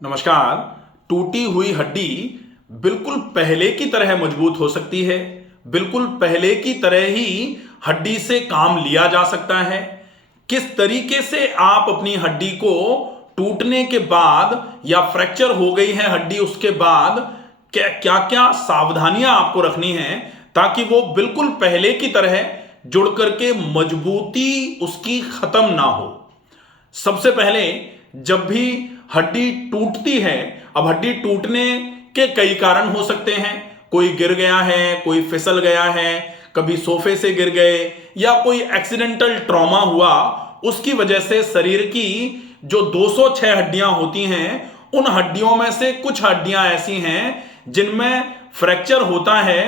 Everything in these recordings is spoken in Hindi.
नमस्कार। टूटी हुई हड्डी बिल्कुल पहले की तरह मजबूत हो सकती है। बिल्कुल पहले की तरह ही हड्डी से काम लिया जा सकता है। किस तरीके से आप अपनी हड्डी को टूटने के बाद या फ्रैक्चर हो गई है हड्डी उसके बाद क्या क्या क्या सावधानियां आपको रखनी है ताकि वो बिल्कुल पहले की तरह जुड़ करके मजबूती उसकी खत्म ना हो। सबसे पहले जब भी हड्डी टूटती है, अब हड्डी टूटने के कई कारण हो सकते हैं। कोई गिर गया है, कोई फिसल गया है, कभी सोफे से गिर गए या कोई एक्सीडेंटल ट्रॉमा हुआ, उसकी वजह से शरीर की जो 206 हड्डियां होती हैं उन हड्डियों में से कुछ हड्डियां ऐसी हैं जिनमें फ्रैक्चर होता है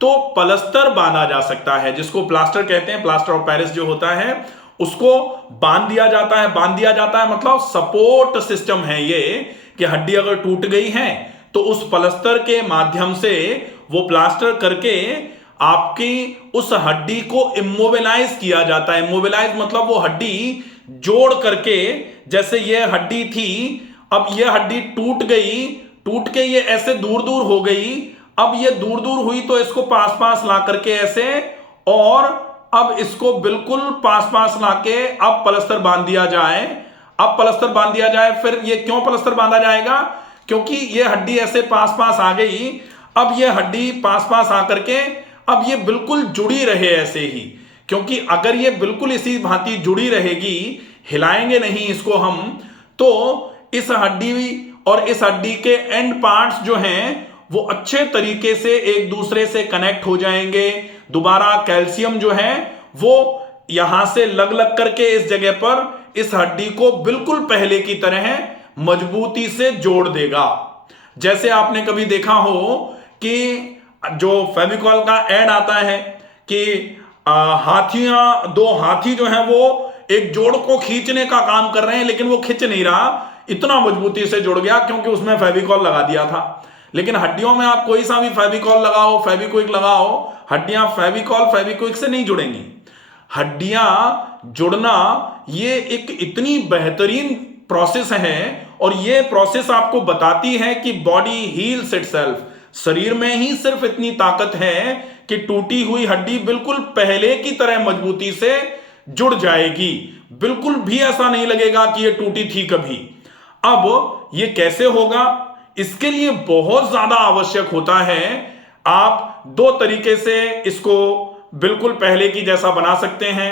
तो प्लास्टर बांधा जा सकता है, जिसको प्लास्टर कहते हैं। प्लास्टर ऑफ पेरिस जो होता है उसको बांध दिया जाता है। बांध दिया जाता है मतलब सपोर्ट सिस्टम है ये कि हड्डी अगर टूट गई है तो उस प्लास्टर के माध्यम से वो प्लास्टर करके आपकी उस हड्डी को इमोबिलाइज किया जाता है। इमोबिलाइज मतलब वो हड्डी जोड़ करके, जैसे ये हड्डी थी, अब ये हड्डी टूट गई, टूट के ये ऐसे दूर दूर हो गई, अब ये दूर दूर हुई तो इसको पास पास ला करके ऐसे, और अब इसको बिल्कुल पास पास लाके अब प्लास्टर बांध दिया जाए। अब प्लास्टर बांध दिया जाए, फिर ये क्यों प्लास्टर बांधा जाएगा? क्योंकि ये हड्डी ऐसे पास पास आ गई, अब ये हड्डी पास पास आकर के अब ये बिल्कुल जुड़ी रहे ऐसे ही। क्योंकि अगर ये बिल्कुल इसी भांति जुड़ी रहेगी, हिलाएंगे नहीं इसको हम, तो इस हड्डी और इस हड्डी के एंड पार्ट्स जो हैं वो अच्छे तरीके से एक दूसरे से कनेक्ट हो जाएंगे। दोबारा कैल्शियम जो है वो यहां से लग लग करके इस जगह पर इस हड्डी को बिल्कुल पहले की तरह मजबूती से जोड़ देगा। जैसे आपने कभी देखा हो कि जो फेविकॉल का एड आता है कि दो हाथी जो है वो एक जोड़ को खींचने का काम कर रहे हैं, लेकिन वो खींच नहीं रहा, इतना मजबूती से जुड़ गया क्योंकि उसमें फेविकॉल लगा दिया था। लेकिन हड्डियों में आप कोई सा भी फेविकॉल लगाओ, फेविक्विक लगाओ, हड्डियां फेविकॉल फेविक्विक से नहीं जुड़ेंगी। हड्डियां जुड़ना ये एक इतनी बेहतरीन प्रोसेस है और ये प्रोसेस आपको बताती है कि बॉडी हील्स इटसेल्फ। शरीर में ही सिर्फ इतनी ताकत है कि टूटी हुई हड्डी बिल्कुल पहले की तरह मजबूती से जुड़ जाएगी। बिल्कुल भी ऐसा नहीं लगेगा कि ये टूटी थी कभी। अब ये कैसे होगा? इसके लिए बहुत ज्यादा आवश्यक होता है। आप दो तरीके से इसको बिल्कुल पहले की जैसा बना सकते हैं।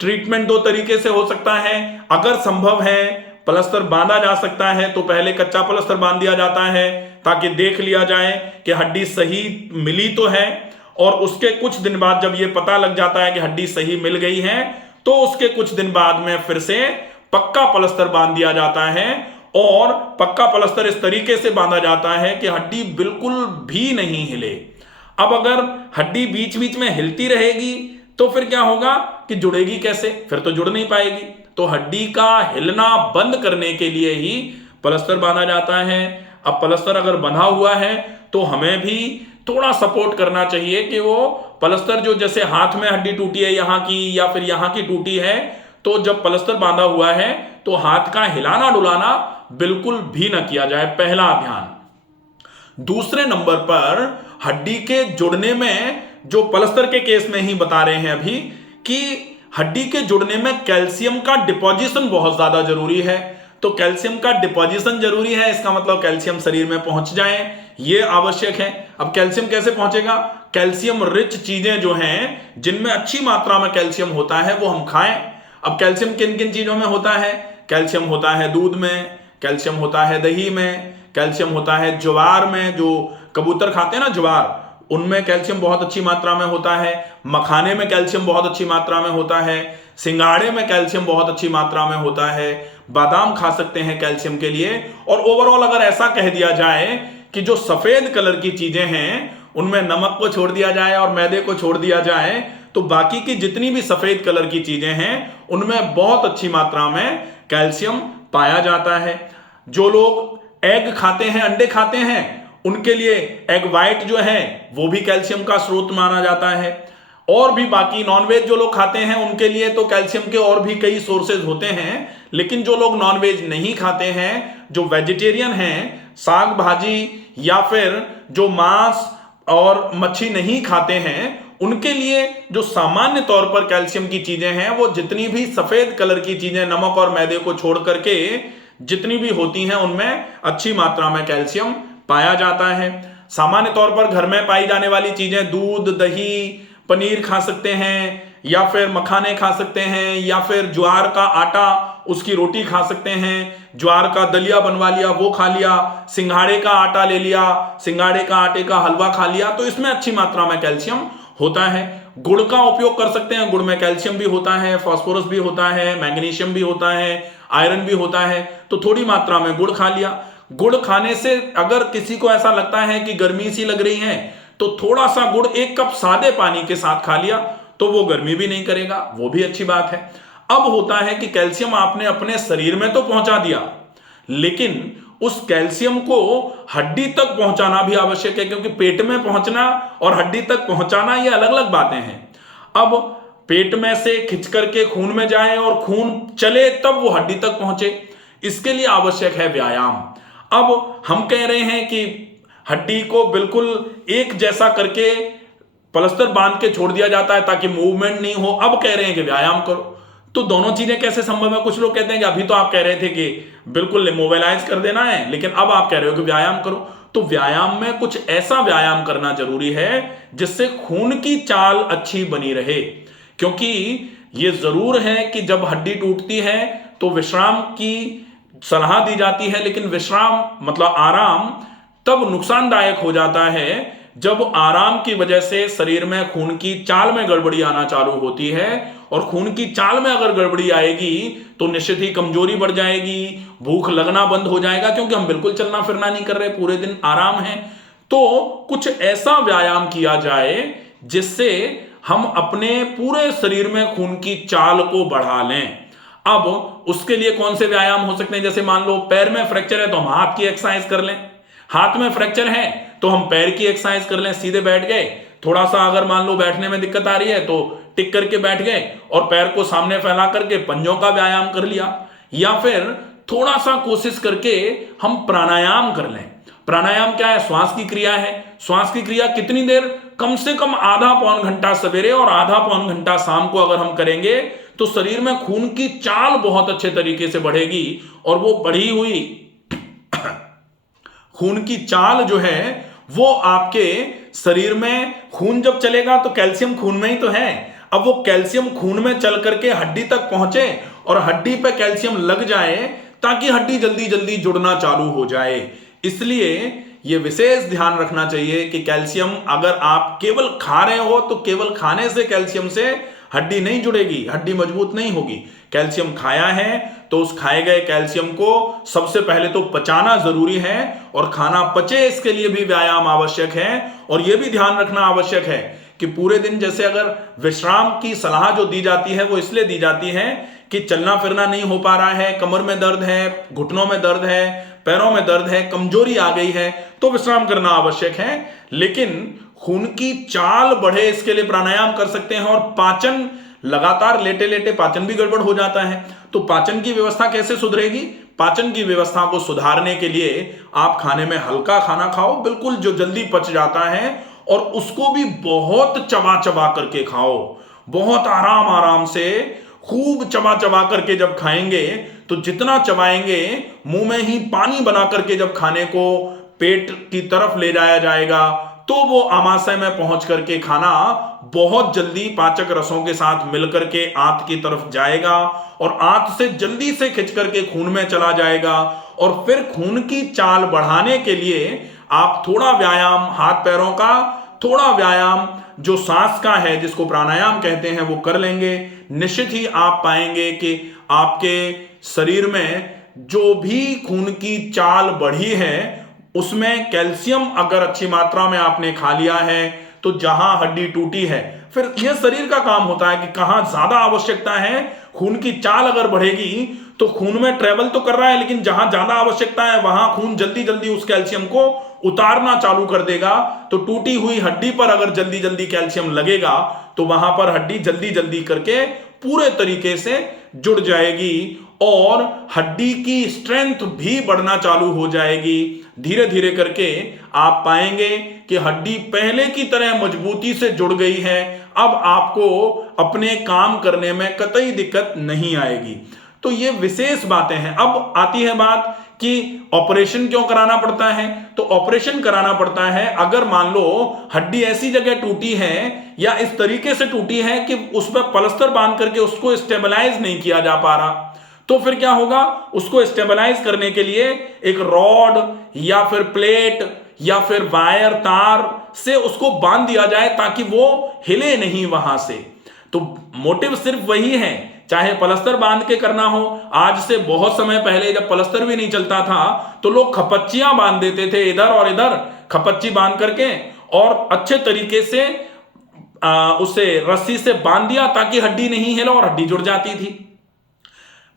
ट्रीटमेंट दो तरीके से हो सकता है। अगर संभव है प्लास्टर बांधा जा सकता है तो पहले कच्चा प्लास्टर बांध दिया जाता है ताकि देख लिया जाए कि हड्डी सही मिली तो है, और उसके कुछ दिन बाद जब ये पता लग जाता है कि हड्डी सही मिल गई है तो उसके कुछ दिन बाद में फिर से पक्का प्लास्टर बांध दिया जाता है। और पक्का प्लास्टर इस तरीके से बांधा जाता है कि हड्डी बिल्कुल भी नहीं हिले। अब अगर हड्डी बीच बीच में हिलती रहेगी तो फिर क्या होगा कि जुड़ेगी कैसे? फिर तो जुड़ नहीं पाएगी। तो हड्डी का हिलना बंद करने के लिए ही प्लास्टर बांधा जाता है। अब प्लास्टर अगर बंधा हुआ है तो हमें भी थोड़ा सपोर्ट करना चाहिए कि वो प्लास्टर जो, जैसे हाथ में हड्डी टूटी है यहाँ की या फिर यहाँ की टूटी है, तो जब प्लास्टर बांधा हुआ है तो हाथ का हिलाना डुलाना बिल्कुल भी ना किया जाए। पहला ध्यान। दूसरे नंबर पर हड्डी के जुड़ने में, जो प्लास्टर के केस में ही बता रहे हैं अभी, कि हड्डी के जुड़ने में कैल्शियम का डिपोजिशन बहुत ज्यादा जरूरी है। तो कैल्शियम का डिपोजिशन जरूरी है, इसका मतलब कैल्शियम शरीर में पहुंच जाए, ये आवश्यक है। अब कैल्शियम कैसे पहुंचेगा? कैल्शियम रिच चीजें जो हैं जिनमें अच्छी मात्रा में कैल्शियम होता है वो हम खाएं। अब कैल्शियम किन किन चीजों में होता है? कैल्शियम होता है दूध में, कैल्शियम होता है दही में, कैल्शियम होता है ज्वार में, जो कबूतर खाते हैं ना ज्वार, उनमें कैल्शियम बहुत अच्छी मात्रा में होता है। मखाने में कैल्शियम बहुत अच्छी मात्रा में होता है। सिंगाड़े में कैल्शियम बहुत अच्छी मात्रा में होता है। बादाम खा सकते हैं कैल्शियम के लिए। और ओवरऑल अगर ऐसा कह दिया जाए कि जो सफेद कलर की चीजें हैं उनमें नमक को छोड़ दिया जाए और मैदे को छोड़ दिया जाए तो बाकी की जितनी भी सफेद कलर की चीजें हैं उनमें बहुत अच्छी मात्रा में कैल्शियम पाया जाता है। जो लोग एग खाते हैं, अंडे खाते हैं, उनके लिए एग वाइट जो है वो भी कैल्शियम का स्रोत माना जाता है। और भी बाकी नॉनवेज जो लोग खाते हैं उनके लिए तो कैल्शियम के और भी कई सोर्सेज होते हैं लेकिन जो लोग नॉनवेज नहीं खाते हैं, जो वेजिटेरियन हैं, साग भाजी या फिर जो मांस और मच्छी नहीं खाते हैं, उनके लिए जो सामान्य तौर पर कैल्शियम की चीजें हैं, वो जितनी भी सफेद कलर की चीजें, नमक और मैदे को छोड़ करके जितनी भी होती हैं, उनमें अच्छी मात्रा में कैल्शियम पाया जाता है। सामान्य तौर पर घर में पाई जाने वाली चीजें, दूध, दही, पनीर खा सकते हैं, या फिर मखाने खा सकते हैं, या फिर ज्वार का आटा उसकी रोटी खा सकते हैं, ज्वार का दलिया बनवा लिया वो खा लिया, सिंघाड़े का आटा ले लिया, सिंघाड़े का आटे का हलवा खा लिया, तो इसमें अच्छी मात्रा में कैल्शियम होता है। गुड़ का उपयोग कर सकते हैं, गुड़ में कैल्शियम भी होता है, फास्फोरस भी होता है, मैग्नीशियम भी होता है, आयरन भी होता है, तो थोड़ी मात्रा में गुड़ खा लिया। गुड़ खाने से अगर किसी को ऐसा लगता है कि गर्मी सी लग रही है, तो थोड़ा सा गुड़ 1 कप सादे पानी के साथ खा लिया, तो वो गर्मी भी नहीं करेगा, वो भी अच्छी बात है। अब होता है कि कैल्शियम आपने अपने शरीर में तो पहुंचा दिया, लेकिन उस कैल्शियम को हड्डी तक पहुंचाना भी आवश्यक है, क्योंकि पेट में पहुंचना और हड्डी तक पहुंचाना ये अलग अलग बातें हैं। अब पेट में से खिंच करके खून में जाए और खून चले तब वो हड्डी तक पहुंचे, इसके लिए आवश्यक है व्यायाम। अब हम कह रहे हैं कि हड्डी को बिल्कुल एक जैसा करके प्लास्टर बांध के छोड़ दिया जाता है ताकि मूवमेंट नहीं हो, अब कह रहे हैं कि व्यायाम करो, तो दोनों चीजें कैसे संभव है? कुछ लोग कहते हैं कि अभी तो आप कह रहे थे कि बिल्कुल मोबाइलाइज कर देना है, लेकिन अब आप कह रहे हो कि व्यायाम करो। तो व्यायाम में कुछ ऐसा व्यायाम करना जरूरी है जिससे खून की चाल अच्छी बनी रहे, क्योंकि ये जरूर है कि जब हड्डी टूटती है तो विश्राम की सलाह दी जाती है, लेकिन विश्राम मतलब आराम तब नुकसानदायक हो जाता है जब आराम की वजह से शरीर में खून की चाल में गड़बड़ी आना चालू होती है, और खून की चाल में अगर गड़बड़ी आएगी तो निश्चित ही कमजोरी बढ़ जाएगी, भूख लगना बंद हो जाएगा, क्योंकि हम बिल्कुल चलना फिरना नहीं कर रहे, पूरे दिन आराम है। तो कुछ ऐसा व्यायाम किया जाए जिससे हम अपने पूरे शरीर में खून की चाल को बढ़ा लें। अब उसके लिए कौन से व्यायाम हो सकते हैं? जैसे मान लो पैर में फ्रैक्चर है तो हम हाथ की एक्सरसाइज कर लें, हाथ में फ्रैक्चर है तो हम पैर की एक्सरसाइज कर लें, सीधे बैठ गए, थोड़ा सा अगर मान लो बैठने में दिक्कत आ रही है तो टिक करके बैठ गए और पैर को सामने फैला करके पंजों का व्यायाम कर लिया, या फिर थोड़ा सा कोशिश करके हम प्राणायाम कर लें। प्राणायाम क्या है? श्वास की क्रिया है। श्वास की क्रिया कितनी देर? कम से कम आधा पौन घंटा सवेरे और आधा पौन घंटा शाम को अगर हम करेंगे तो शरीर में खून की चाल बहुत अच्छे तरीके से बढ़ेगी, और वो बढ़ी हुई खून की चाल जो है वो आपके शरीर में, खून जब चलेगा तो कैल्शियम खून में ही तो है, अब वो कैल्शियम खून में चल करके हड्डी तक पहुंचे और हड्डी पे कैल्शियम लग जाए ताकि हड्डी जल्दी जल्दी जुड़ना चालू हो जाए। इसलिए ये विशेष ध्यान रखना चाहिए कि कैल्शियम अगर आप केवल खा रहे हो तो केवल खाने से कैल्शियम से हड्डी नहीं जुड़ेगी, हड्डी मजबूत नहीं होगी। कैल्शियम खाया है तो उस खाए गए कैल्शियम को सबसे पहले तो पचाना जरूरी है, और खाना पचे इसके लिए भी व्यायाम आवश्यक है। और यह भी ध्यान रखना आवश्यक है कि पूरे दिन जैसे अगर विश्राम की सलाह जो दी जाती है वो इसलिए दी जाती है कि चलना फिरना नहीं हो पा रहा है, कमर में दर्द है, घुटनों में दर्द है, पैरों में दर्द है, कमजोरी आ गई है, तो विश्राम करना आवश्यक है। लेकिन खून की चाल बढ़े इसके लिए प्राणायाम कर सकते हैं। और पाचन, लगातार लेटे लेटे पाचन भी गड़बड़ हो जाता है, तो पाचन की व्यवस्था कैसे सुधरेगी? पाचन की व्यवस्था को सुधारने के लिए आप खाने में हल्का खाना खाओ, बिल्कुल जो जल्दी पच जाता है, और उसको भी बहुत चबा चबा करके खाओ, बहुत आराम आराम से खूब चबा चबा करके जब खाएंगे तो जितना चबाएंगे मुंह में ही पानी बना करके जब खाने को पेट की तरफ ले जाया जाएगा तो वो आमाशय में पहुंच करके खाना बहुत जल्दी पाचक रसों के साथ मिलकर के आंत की तरफ जाएगा, और आंत से जल्दी से खिंच करके खून में चला जाएगा। और फिर खून की चाल बढ़ाने के लिए आप थोड़ा व्यायाम, हाथ पैरों का थोड़ा व्यायाम जो सांस का है जिसको प्राणायाम कहते हैं वो कर लेंगे। निश्चित ही आप पाएंगे कि आपके शरीर में जो भी खून की चाल बढ़ी है उसमें कैल्शियम अगर अच्छी मात्रा में आपने खा लिया है तो जहां हड्डी टूटी है, फिर यह शरीर का काम होता है कि कहां ज्यादा आवश्यकता है। खून की चाल अगर बढ़ेगी तो खून में ट्रेवल तो कर रहा है, लेकिन जहां ज्यादा आवश्यकता है वहां खून जल्दी जल्दी उस कैल्शियम को उतारना चालू कर देगा। तो टूटी हुई हड्डी पर अगर जल्दी जल्दी कैल्शियम लगेगा तो वहां पर हड्डी जल्दी जल्दी करके पूरे तरीके से जुड़ जाएगी और हड्डी की स्ट्रेंथ भी बढ़ना चालू हो जाएगी। धीरे धीरे करके आप पाएंगे कि हड्डी पहले की तरह मजबूती से जुड़ गई है। अब आपको अपने काम करने में कतई दिक्कत नहीं आएगी। तो ये विशेष बातें हैं। अब आती है बात कि ऑपरेशन क्यों कराना पड़ता है। तो ऑपरेशन कराना पड़ता है अगर मान लो हड्डी ऐसी जगह टूटी है या इस तरीके से टूटी है कि उस पर प्लास्टर बांध करके उसको स्टेबलाइज नहीं किया जा पा रहा, तो फिर क्या होगा, उसको स्टेबलाइज करने के लिए एक रॉड या फिर प्लेट या फिर वायर तार से उसको बांध दिया जाए ताकि वो हिले नहीं वहां से। तो मोटिव सिर्फ वही है, चाहे प्लास्टर बांध के करना हो। आज से बहुत समय पहले जब प्लास्टर भी नहीं चलता था तो लोग खपच्चियां बांध देते थे, इधर और इधर खपच्ची बांध करके, और अच्छे तरीके से उसे रस्सी से बांध दिया ताकि हड्डी नहीं हिले और हड्डी जुड़ जाती थी।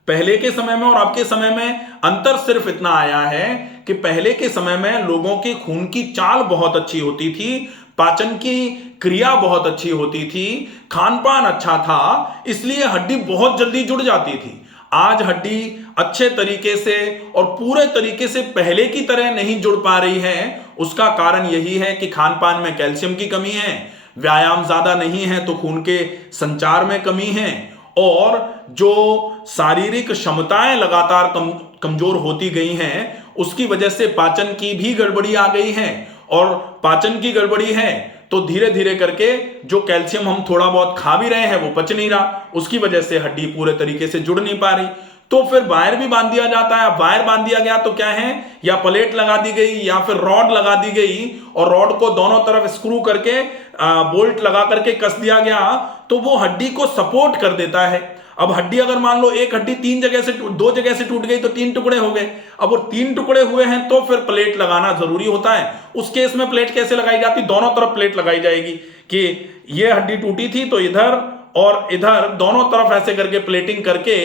पहले के समय में और अब के समय में अंतर सिर्फ इतना आया है कि पहले के समय में लोगों के खून की चाल बहुत अच्छी होती थी, पाचन की क्रिया बहुत अच्छी होती थी, खान पान अच्छा था, इसलिए हड्डी बहुत जल्दी जुड़ जाती थी। आज हड्डी अच्छे तरीके से और पूरे तरीके से पहले की तरह नहीं जुड़ पा रही है। उसका कारण यही है कि खान पान में कैल्शियम की कमी है, व्यायाम ज्यादा नहीं है तो खून के संचार में कमी है, और जो शारीरिक क्षमताएं लगातार कमजोर होती गई हैं उसकी वजह से पाचन की भी गड़बड़ी आ गई है। और पाचन की गड़बड़ी है तो धीरे धीरे करके जो कैल्शियम हम थोड़ा बहुत खा भी रहे हैं वो पच नहीं रहा, उसकी वजह से हड्डी पूरे तरीके से जुड़ नहीं पा रही। तो फिर वायर भी बांध दिया जाता है। वायर बांध दिया गया तो क्या है, या प्लेट लगा दी गई या फिर रॉड लगा दी गई और रॉड को दोनों तरफ स्क्रू करके बोल्ट लगा करके कस दिया गया तो वो हड्डी को सपोर्ट कर देता है। अब हड्डी अगर मान लो एक हड्डी दो जगह से टूट गई तो 3 टुकड़े हो गए। अब वो 3 टुकड़े हुए हैं तो फिर प्लेट लगाना जरूरी होता है। उस केस में प्लेट कैसे लगाई जाती, दोनों तरफ प्लेट लगाई जाएगी कि ये हड्डी टूटी थी तो इधर और इधर दोनों तरफ ऐसे करके प्लेटिंग करके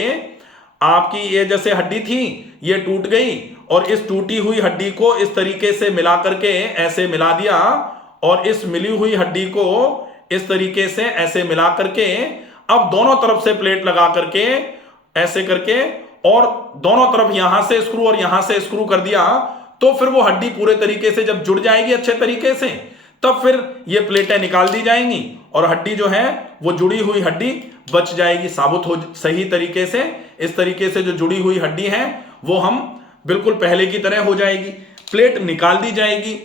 आपकी ये जैसे हड्डी थी ये टूट गई और इस टूटी हुई हड्डी को इस तरीके से मिला करके ऐसे मिला दिया और इस मिली हुई हड्डी को इस तरीके से ऐसे मिला करके अब दोनों तरफ से प्लेट लगा करके ऐसे करके और दोनों तरफ यहां से स्क्रू और यहां से स्क्रू कर दिया तो फिर वो हड्डी पूरे तरीके से जब जुड़ जाएगी अच्छे तरीके से तब फिर ये प्लेटें निकाल दी जाएंगी और हड्डी जो है वो जुड़ी हुई हड्डी बच जाएगी, साबुत हो सही तरीके से। इस तरीके से जो जुड़ी हुई हड्डी है वो हम बिल्कुल पहले की तरह हो जाएगी। प्लेट निकाल दी जाएगी।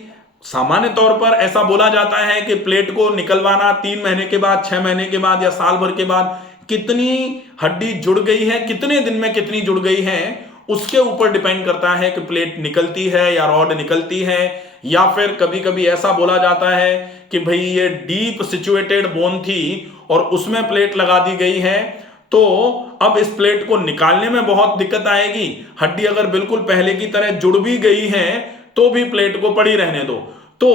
सामान्य तौर पर ऐसा बोला जाता है कि प्लेट को निकलवाना 3 महीने के बाद, 6 महीने के बाद या साल भर के बाद कितनी हड्डी जुड़ गई है, कितने दिन में कितनी जुड़ गई है, उसके ऊपर डिपेंड करता है कि प्लेट निकलती है या रॉड निकलती है। या फिर कभी कभी ऐसा बोला जाता है कि भाई ये डीप सिचुएटेड बोन थी और उसमें प्लेट लगा दी गई है तो अब इस प्लेट को निकालने में बहुत दिक्कत आएगी। हड्डी अगर बिल्कुल पहले की तरह जुड़ भी गई है तो भी प्लेट को पड़ी रहने दो। तो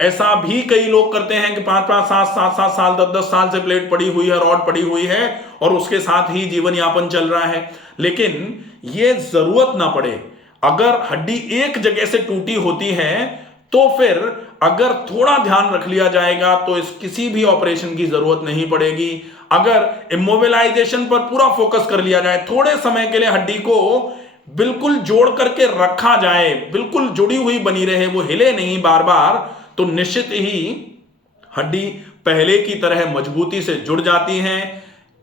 ऐसा भी कई लोग करते हैं कि 5-5, 7-7 साल 10-10 साल से प्लेट पड़ी हुई है, रॉड पड़ी हुई है और उसके साथ ही जीवन यापन चल रहा है। लेकिन ये जरूरत ना पड़े। अगर हड्डी एक जगह से टूटी होती है तो फिर अगर थोड़ा ध्यान रख लिया जाएगा तो इस किसी भी ऑपरेशन की जरूरत नहीं पड़ेगी। अगर इमोबिलाइजेशन पर पूरा फोकस कर लिया जाए, थोड़े समय के लिए हड्डी को बिल्कुल जोड़ करके रखा जाए, बिल्कुल जुड़ी हुई बनी रहे, वो हिले नहीं बार बार, तो निश्चित ही हड्डी पहले की तरह मजबूती से जुड़ जाती है।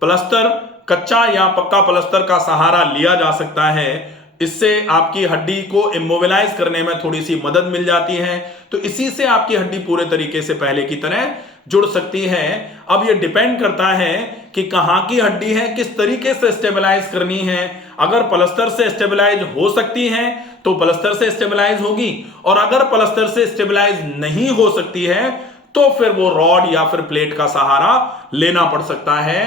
प्लास्टर, कच्चा या पक्का प्लास्टर का सहारा लिया जा सकता है। इससे आपकी हड्डी को इमोबिलाइज करने में थोड़ी सी मदद मिल जाती है। तो इसी से आपकी हड्डी पूरे तरीके से पहले की तरह जुड़ सकती है। अब ये डिपेंड करता है कि कहां की हड्डी है, किस तरीके से स्टेबलाइज करनी है। अगर प्लास्टर से स्टेबलाइज हो सकती है तो प्लास्टर से स्टेबलाइज होगी, और अगर प्लास्टर से स्टेबलाइज नहीं हो सकती है तो फिर वो रॉड या फिर प्लेट का सहारा लेना पड़ सकता है।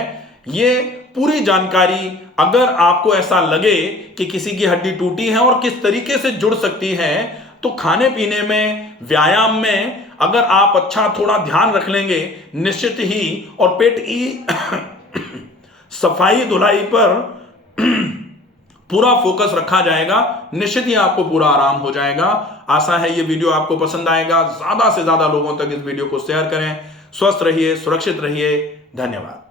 ये पूरी जानकारी, अगर आपको ऐसा लगे कि किसी की हड्डी टूटी है और किस तरीके से जुड़ सकती है, तो खाने पीने में, व्यायाम में अगर आप अच्छा थोड़ा ध्यान रख लेंगे निश्चित ही, और पेट की सफाई धुलाई पर पूरा फोकस रखा जाएगा, निश्चित ही आपको पूरा आराम हो जाएगा। आशा है ये वीडियो आपको पसंद आएगा। ज्यादा से ज्यादा लोगों तक इस वीडियो को शेयर करें। स्वस्थ रहिए, सुरक्षित रहिए। धन्यवाद।